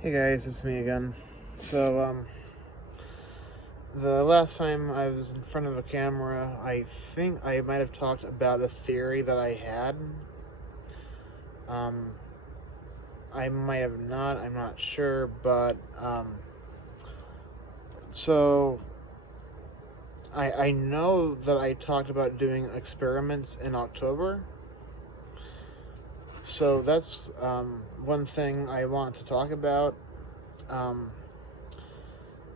Hey guys, it's me again. The last time I was in front of a camera, I think I might have talked about a theory that I had. Um, I might have not, I'm not sure, but, so I know that I talked about doing experiments in October. So that's, one thing I want to talk about. Um,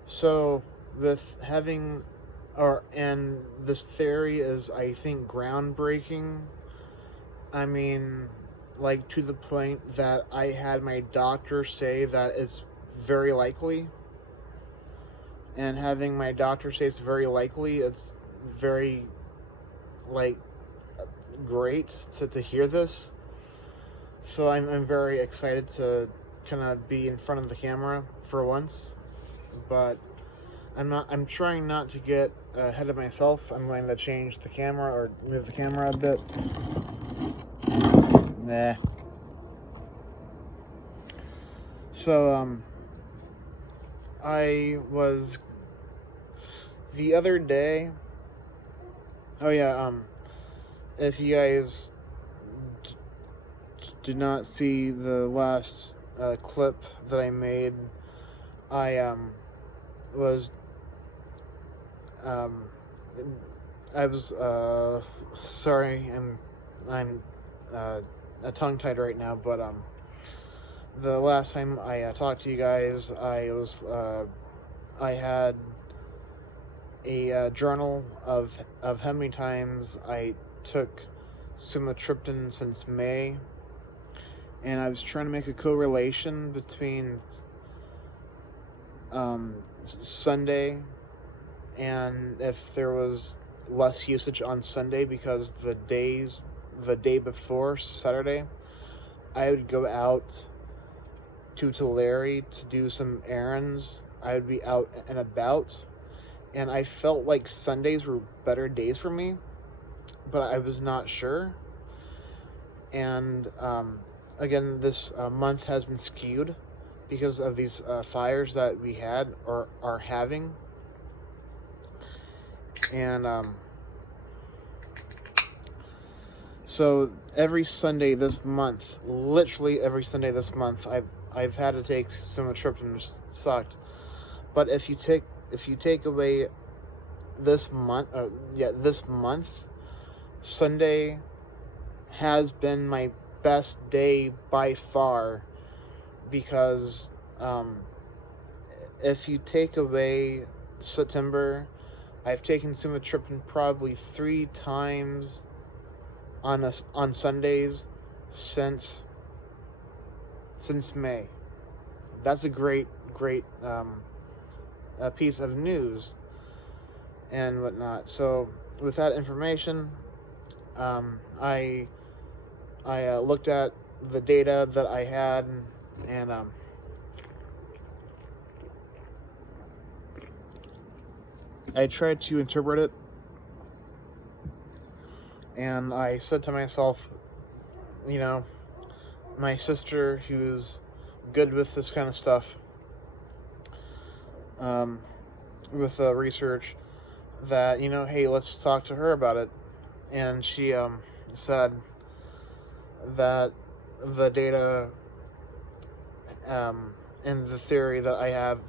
So, with having, and this theory is, I think, groundbreaking. I mean, like, to the point that I had my doctor say that it's very likely. And having my doctor say it's very likely, it's very, like, great to hear this. So, I'm very excited to kind of be in front of the camera for once. But I'm trying not to get ahead of myself. I'm going to change the camera or move the camera a bit. Nah. So, I was the other day. Oh yeah. If you guys did not see the last clip that I made, I was um I was sorry. I'm tongue tied right now, but the last time I talked to you guys, I had a journal of how many times I took sumatriptan since May, and I was trying to make a correlation between Sunday and if there was less usage on Sunday, because the day before Saturday, I would go out to Tulare to do some errands. I would be out and about, and I felt like Sundays were better days for me, but I was not sure. And again, this month has been skewed because of these fires that we had or are having. And so every Sunday this month, literally every Sunday this month, I've had to take sumatriptan, which sucked. But if you take away this month, Sunday has been my best day by far, because if you take away September, I've taken sumatriptan probably 3 times on Sundays since May. That's a great a piece of news and whatnot. So with that information, I looked at the data that I had, and I tried to interpret it, and I said to myself, my sister, who's good with this kind of stuff, with research, that, hey, let's talk to her about it. And she said that the data and the theory that I have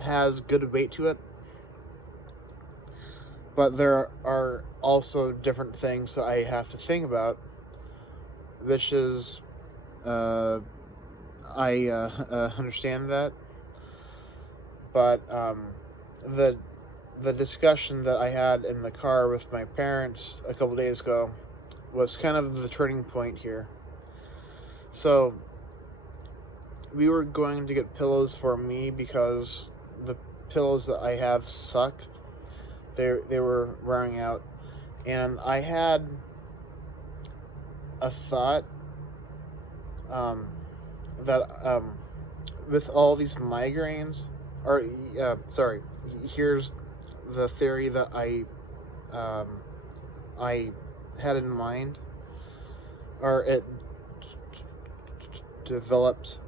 has good weight to it, but there are also different things that I have to think about, which is I understand that, but the discussion that I had in the car with my parents a couple days ago was kind of the turning point here. So we were going to get pillows for me because the pillows that I have suck. They were wearing out, and I had a thought that with all these migraines, or here's the theory that I had in mind, or it developed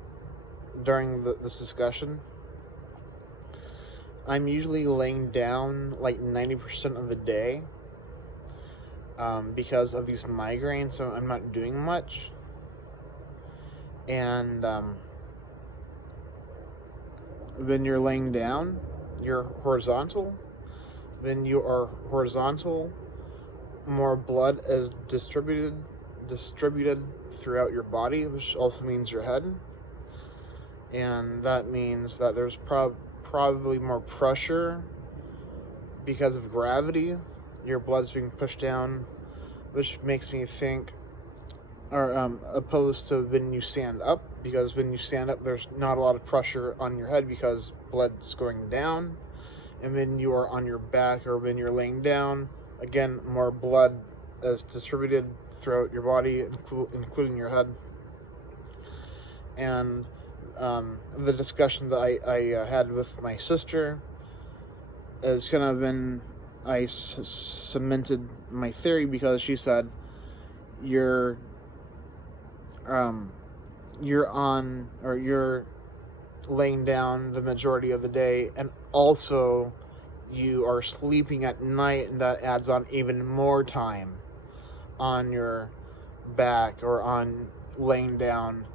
during this discussion, I'm usually laying down like 90% of the day because of these migraines, so I'm not doing much. And when you're laying down, you're horizontal. When you are horizontal, more blood is distributed throughout your body, which also means your head. And that means that there's probably more pressure because of gravity. Your blood's being pushed down, which makes me think, or opposed to when you stand up, because when you stand up, there's not a lot of pressure on your head because blood's going down. And when you are on your back or when you're laying down, again, more blood is distributed throughout your body, including your head. And the discussion that I had with my sister is kind of when I cemented my theory, because she said, you're laying down the majority of the day, and also you are sleeping at night, and that adds on even more time on your back or on laying down,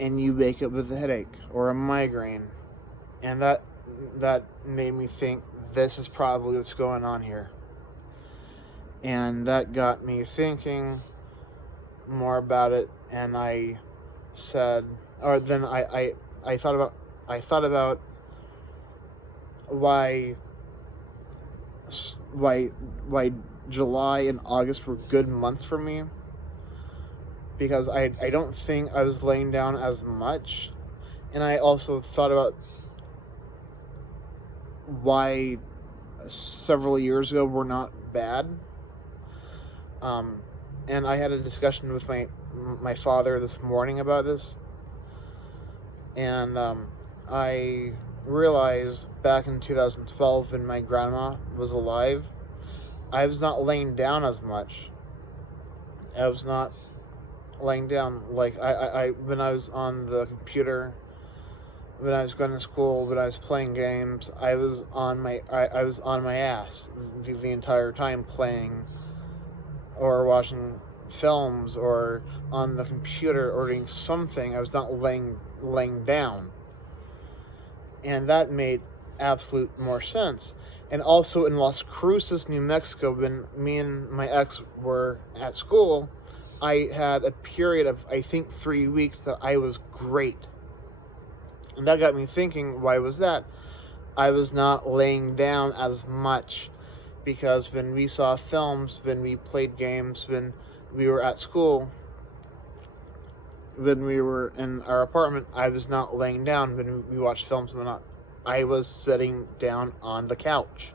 and you wake up with a headache or a migraine. And that made me think, this is probably what's going on here. And that got me thinking more about it, and I said, or then I thought about why July and August were good months for me, because I don't think I was laying down as much. And I also thought about why several years ago were not bad. And I had a discussion with my father this morning about this, and I realized back in 2012, when my grandma was alive, I was not laying down as much. I was not laying down like I when I was on the computer, when I was going to school, when I was playing games, I was on my ass the entire time, playing or watching films or on the computer or doing something. I was not laying down. And that made absolute more sense. And also in Las Cruces, New Mexico, when me and my ex were at school, I had a period of, I think, 3 weeks that I was great. And that got me thinking, why was that? I was not laying down as much, because when we saw films, when we played games, when we were at school, when we were in our apartment, I was not laying down. When we watched films, I was sitting down on the couch.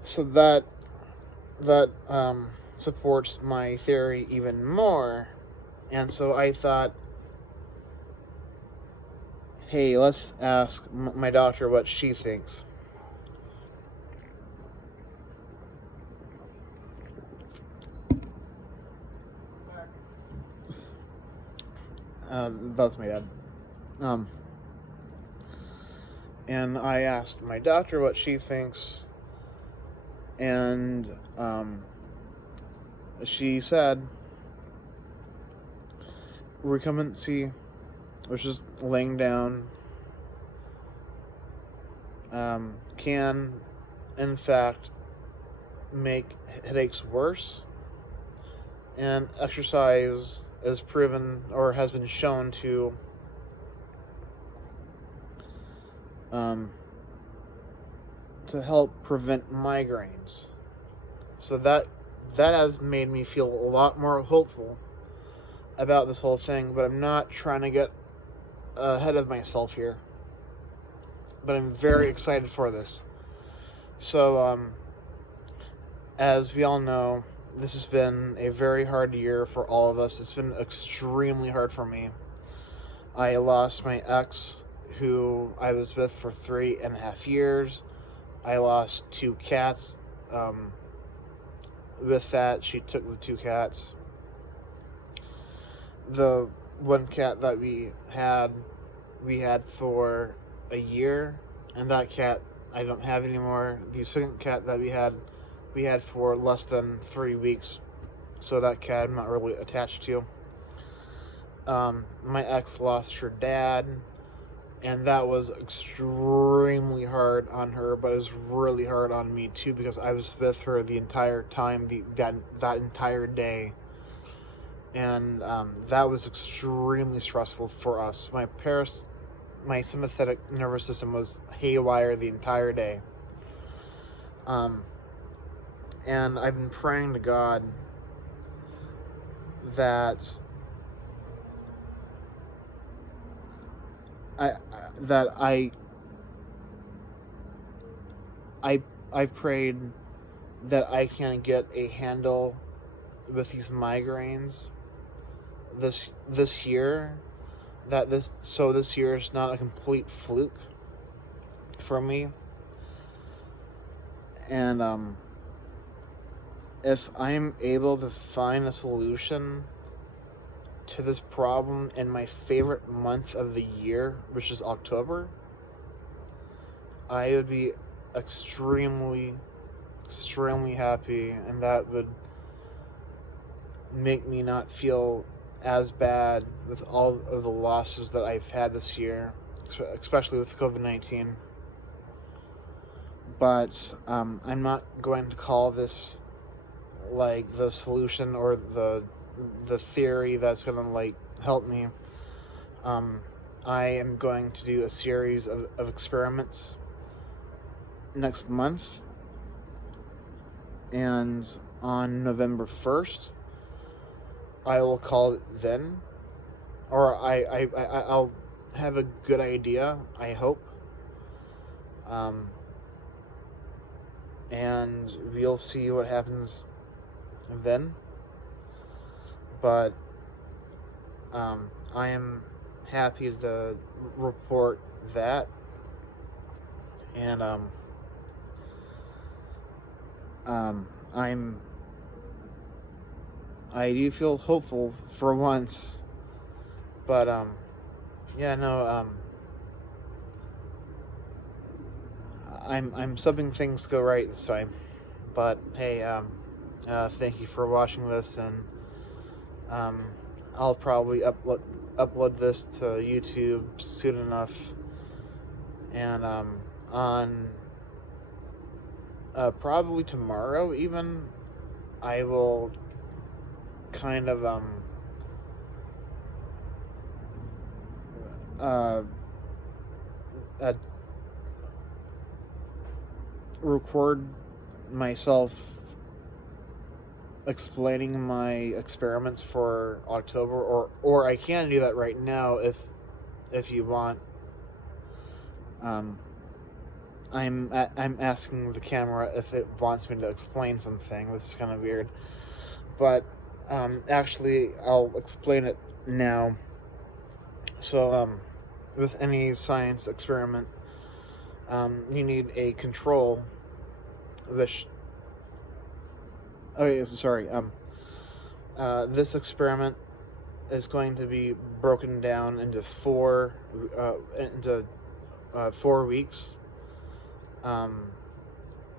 So that supports my theory even more. And so I thought, hey, let's ask my doctor what she thinks. That's my dad. And I asked my doctor what she thinks, and she said recumbency, which is laying down, can in fact make headaches worse, and exercise is proven or has been shown to help prevent migraines. So that has made me feel a lot more hopeful about this whole thing. But I'm not trying to get ahead of myself here, but I'm very excited for this. So as we all know, this has been a very hard year for all of us. It's been extremely hard for me. I lost my ex, who I was with for 3.5 years. I lost 2 cats. With that, she took the 2 cats. The one cat that we had for a year, and that cat I don't have anymore. The second cat that we had for less than 3 weeks, so that cat I'm not really attached to. My ex lost her dad, and that was extremely hard on her, but it was really hard on me too because I was with her the entire time, that entire day, and that was extremely stressful for us. My sympathetic nervous system was haywire the entire day, um, and I've been praying to God that I that I I prayed that I can get a handle with these migraines this year, that this year is not a complete fluke for me, and if I'm able to find a solution to this problem in my favorite month of the year, which is October, I would be extremely extremely happy, and that would make me not feel as bad with all of the losses that I've had this year, especially with COVID-19. But I'm not going to call this like the solution or the theory that's gonna like help me. Um, I am going to do a series of experiments next month, and on November 1st, I will call it then, or I'll have a good idea, I hope, and we'll see what happens then. But I am happy to report that, and I'm I do feel hopeful for once, but yeah, no, I'm subbing things go right this time. But hey, thank you for watching this, and um, I'll probably upload this to YouTube soon enough, and on probably tomorrow even, I will kind of uh, uh record myself explaining my experiments for October, or I can do that right now if you want. I'm asking the camera if it wants me to explain something. This is kind of weird, but actually I'll explain it now. So with any science experiment, you need a control, which sorry. This experiment is going to be broken down into 4 weeks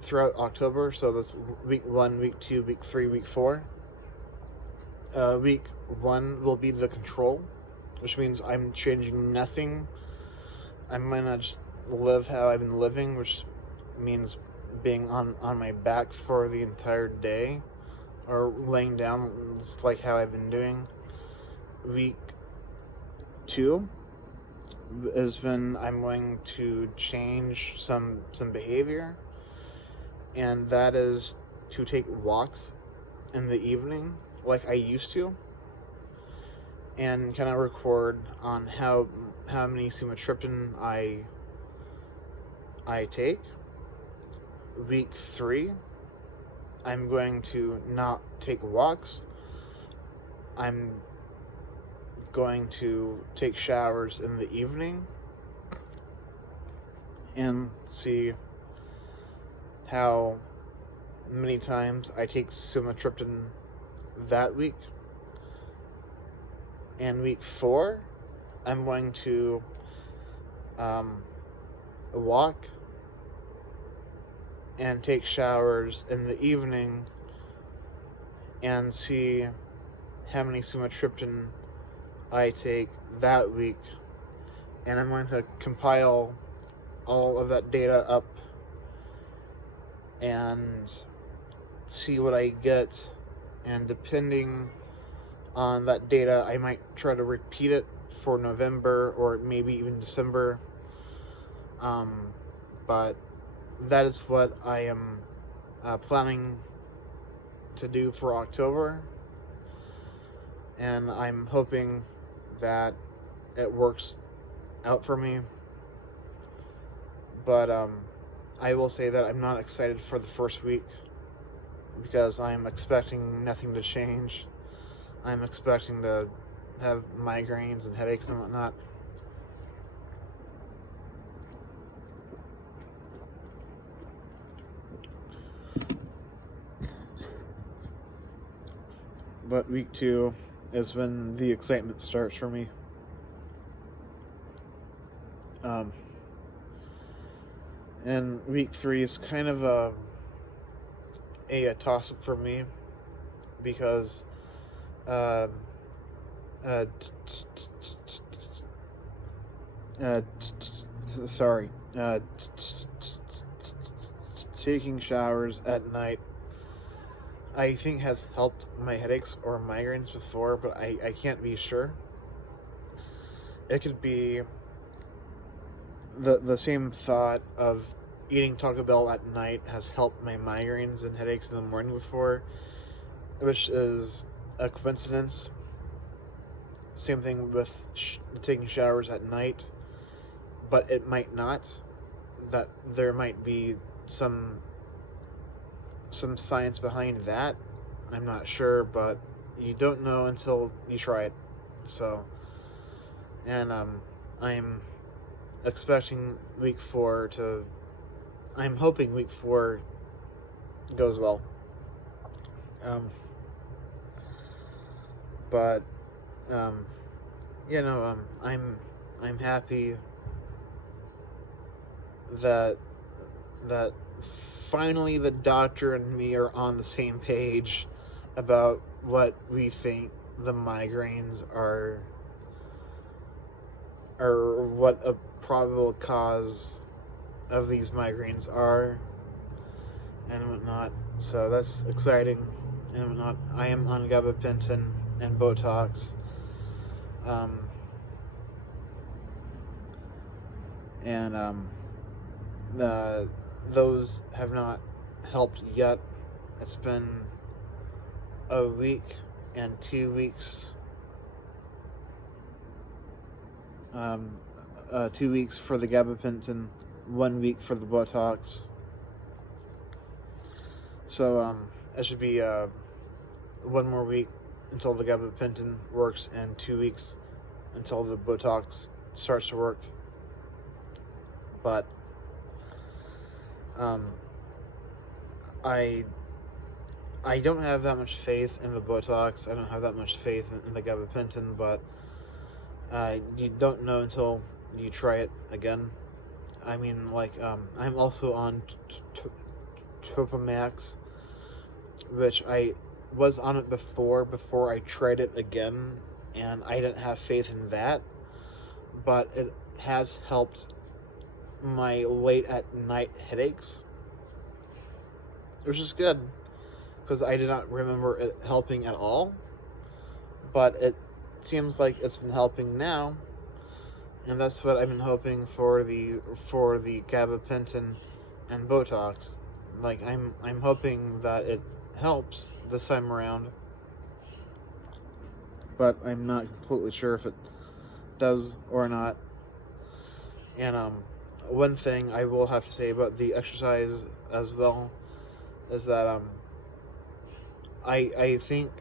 throughout October. So that's week 1, week 2, week 3, week 4. Week 1 will be the control, which means I'm changing nothing. I'm gonna just live how I've been living, which means being on my back for the entire day, or laying down, just like how I've been doing. Week 2 is when I'm going to change some behavior, and that is to take walks in the evening like I used to, and kind of record on how many sumatriptan I take. Week 3, I'm going to not take walks. I'm going to take showers in the evening and see how many times I take sumatriptan that week. And week 4, I'm going to walk and take showers in the evening and see how many sumatriptan I take that week. And I'm going to compile all of that data up and see what I get. And depending on that data, I might try to repeat it for November or maybe even December. But that is what I am planning to do for October, and I'm hoping that it works out for me. But I will say that I'm not excited for the first week because I'm expecting nothing to change. I'm expecting to have migraines and headaches and whatnot. But week 2 is when the excitement starts for me. And week 3 is kind of a toss-up for me because taking showers at night I think has helped my headaches or migraines before, but I can't be sure. It could be the same thought of eating Taco Bell at night has helped my migraines and headaches in the morning before, which is a coincidence. Same thing with taking showers at night, but it might not. That there might be some science behind that. I'm not sure, but you don't know until you try it. So, and I'm expecting week 4 to. I'm hoping week 4 goes well. But I'm happy that finally the doctor and me are on the same page about what we think the migraines are, or what a probable cause of these migraines are and whatnot. So that's exciting and whatnot. I am on gabapentin and Botox. Those have not helped yet. It's been a week and 2 weeks. 2 weeks for the gabapentin, 1 week for the Botox. So it should be 1 more week until the gabapentin works and 2 weeks until the Botox starts to work. But I don't have that much faith in the Botox. I don't have that much faith in the gabapentin, but you don't know until you try it again. I mean, like, I'm also on Topamax, which I was on it before I tried it again, and I didn't have faith in that, but it has helped my late at night headaches, which is good, because I did not remember it helping at all, but it seems like it's been helping now, and that's what I've been hoping for the gabapentin and Botox. Like, I'm hoping that it helps this time around, but I'm not completely sure if it does or not. And one thing I will have to say about the exercise as well is that I think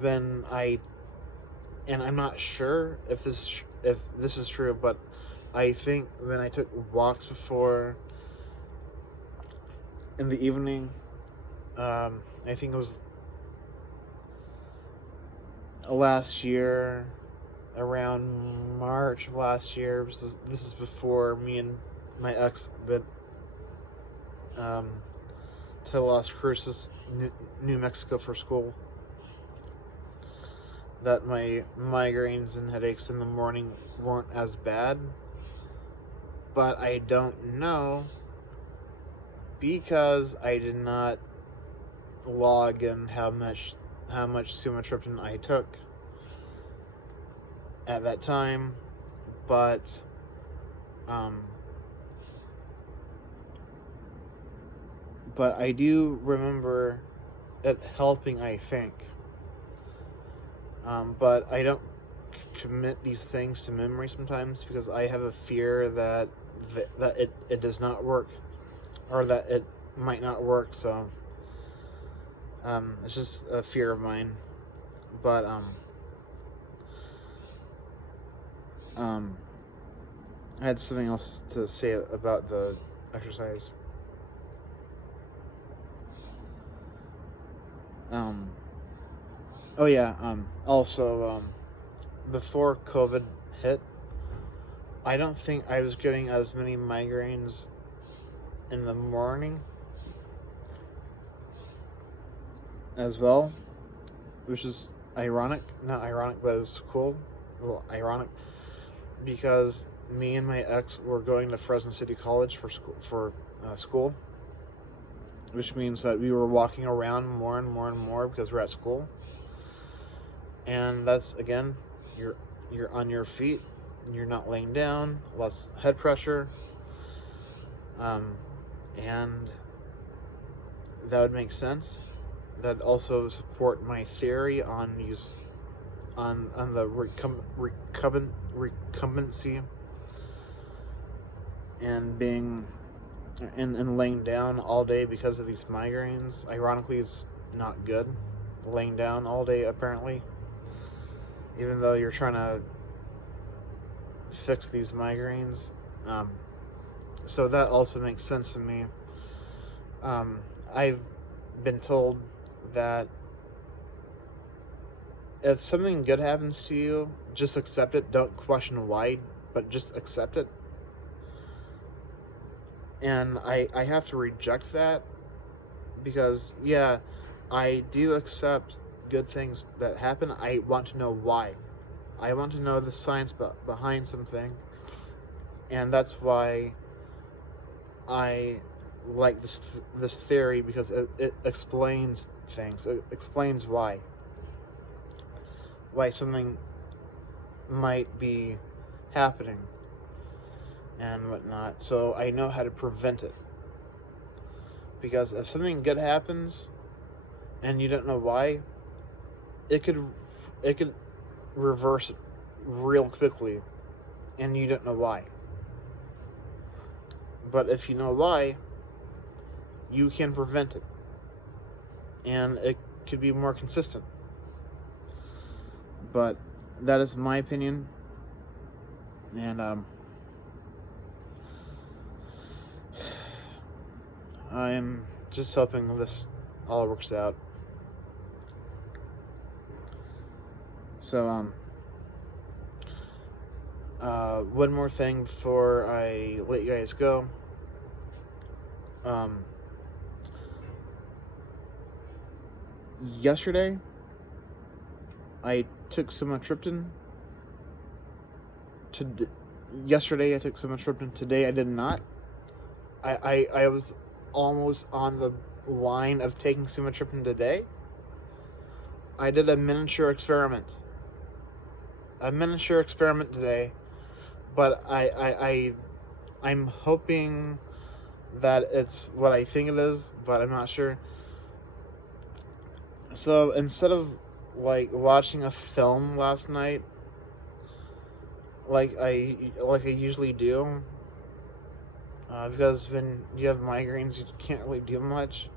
when and I'm not sure if this is true, but I think when I took walks before in the evening, I think it was last year, around March of last year. This is before me and my ex went to Las Cruces, New Mexico for school. That my migraines and headaches in the morning weren't as bad, but I don't know because I did not log in how much sumatriptan I took at that time, but I do remember it helping, I think. But I don't commit these things to memory sometimes because I have a fear that it does not work, or that it might not work. So it's just a fear of mine. But I had something else to say about the exercise. Oh yeah. Also, before COVID hit, I don't think I was getting as many migraines in the morning as well, which is ironic. Not ironic, but it was cool. A little ironic, because me and my ex were going to Fresno City College for school, which means that we were walking around more and more and more because we're at school. And that's, again, you're on your feet, and you're not laying down, less head pressure, and that would make sense. That also support my theory on the recumbency and being and laying down all day because of these migraines. Ironically, is not good. Laying down all day, apparently, even though you're trying to fix these migraines. So that also makes sense to me. I've been told that if something good happens to you, just accept it. Don't question why, but just accept it. And I have to reject that, because, yeah, I do accept good things that happen. I want to know why. I want to know the science behind something. And that's why I like this theory, because it explains things. It explains why something might be happening and whatnot, so I know how to prevent it. Because if something good happens and you don't know why, it could reverse it real quickly, and you don't know why. But if you know why, you can prevent it, and it could be more consistent. But that is my opinion, and I'm just hoping this all works out. So one more thing before I let you guys go. Yesterday I took sumatriptan. Yesterday I took sumatriptan. Today I did not. I was almost on the line of taking sumatriptan today. I did a miniature experiment today, but I'm hoping that it's what I think it is, but I'm not sure. So instead of watching a film last night, like I usually do, because when you have migraines, you can't really do much,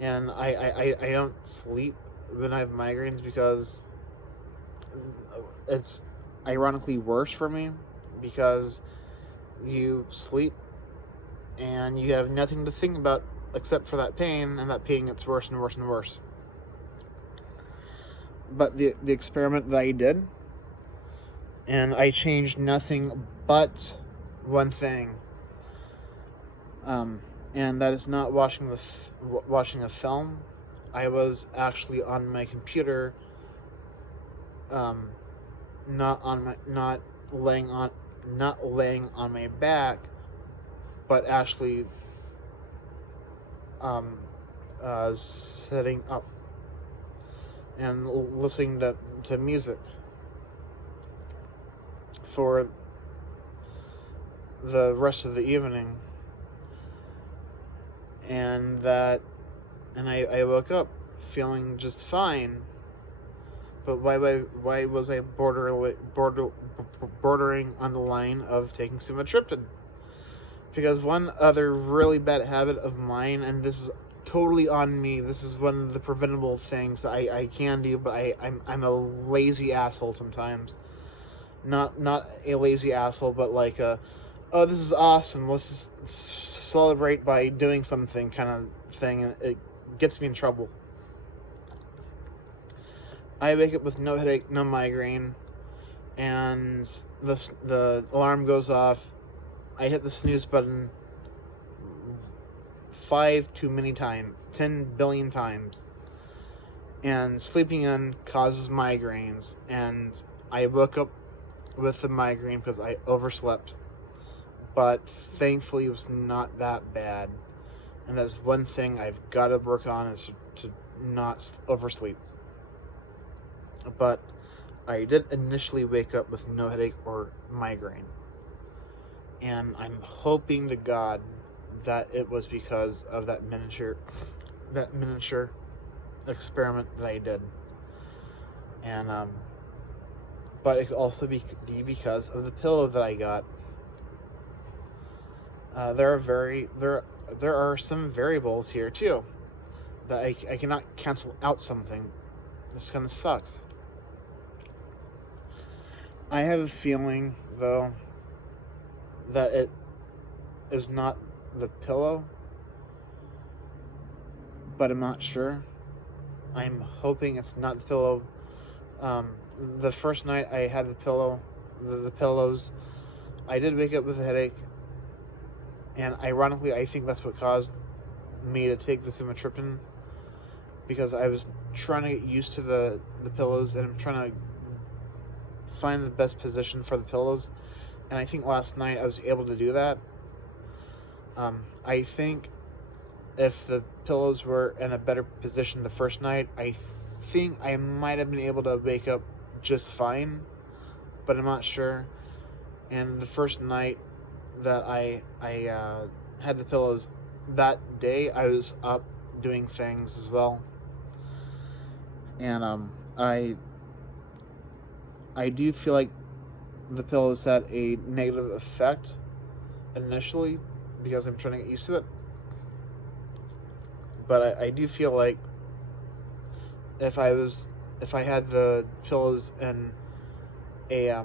and I don't sleep when I have migraines, because it's ironically worse for me, because you sleep and you have nothing to think about except for that pain, and that pain gets worse and worse and worse. the experiment that I did, and I changed nothing but one thing, and that is not watching a film. I was actually on my computer, um, not laying on not laying on my back, but actually um, sitting up and listening to music for the rest of the evening. And I woke up feeling just fine. But why was I bordering on the line of taking sumatriptan? Because one other really bad habit of mine, and this is totally on me, this is one of the preventable things that I can do, but I'm a lazy asshole sometimes. Not a lazy asshole, but like a, oh, this is awesome, let's just celebrate by doing something kind of thing, and it gets me in trouble. I wake up with no headache, no migraine, and the alarm goes off. I hit the snooze button 10 billion times, and sleeping in causes migraines, and I woke up with a migraine because I overslept, but thankfully it was not that bad, and that's one thing I've got to work on, is to not oversleep. But I did initially wake up with no headache or migraine, and I'm hoping to God that it was because of that miniature experiment that I did, and but it could also be because of the pillow that I got. There are some variables here too that I cannot cancel out something. This kind of sucks. I have a feeling, though, that it is not the pillow, but I'm not sure. I'm hoping it's not the pillow. The first night I had the pillows, I did wake up with a headache, and ironically, I think that's what caused me to take the sumatriptan, because I was trying to get used to the pillows, and I'm trying to find the best position for the pillows, and I think last night I was able to do that. I think if the pillows were in a better position the first night, I think I might have been able to wake up just fine, but I'm not sure. And the first night that I had the pillows, that day I was up doing things as well, and I do feel like the pillows had a negative effect initially because I'm trying to get used to it. But I do feel like if I had the pillows in a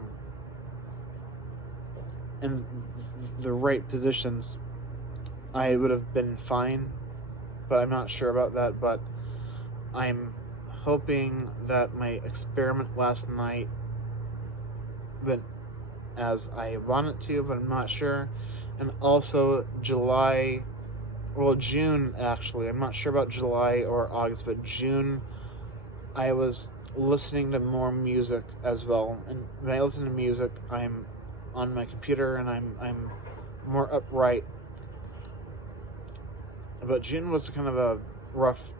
in the right positions, I would have been fine. But I'm not sure about that. But I'm hoping that my experiment last night went as I want it to, but I'm not sure. And also June actually. I'm not sure about July or August, but June I was listening to more music as well. And when I listen to music, I'm on my computer and I'm more upright. But June was kind of a rough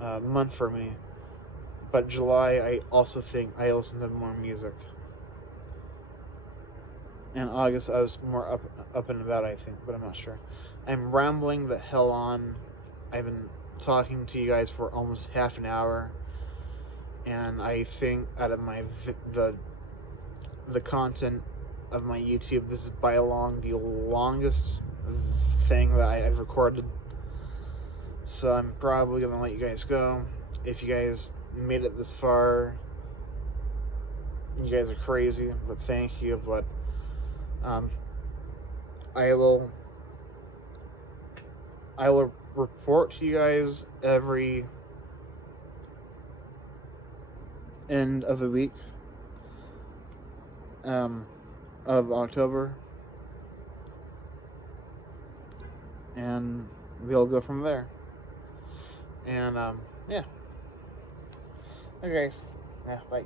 month for me. But July, I also think I listened to more music. And August, I was more up and about, I think, but I'm not sure. I'm rambling the hell on. I've been talking to you guys for almost half an hour, and I think out of the content of my YouTube, this is by long the longest thing that I've recorded. So I'm probably gonna let you guys go. If you guys made it this far, you guys are crazy, but thank you. But I will report to you guys every end of the week of October, and we'll go from there. And yeah. Okay, guys. Yeah, bye.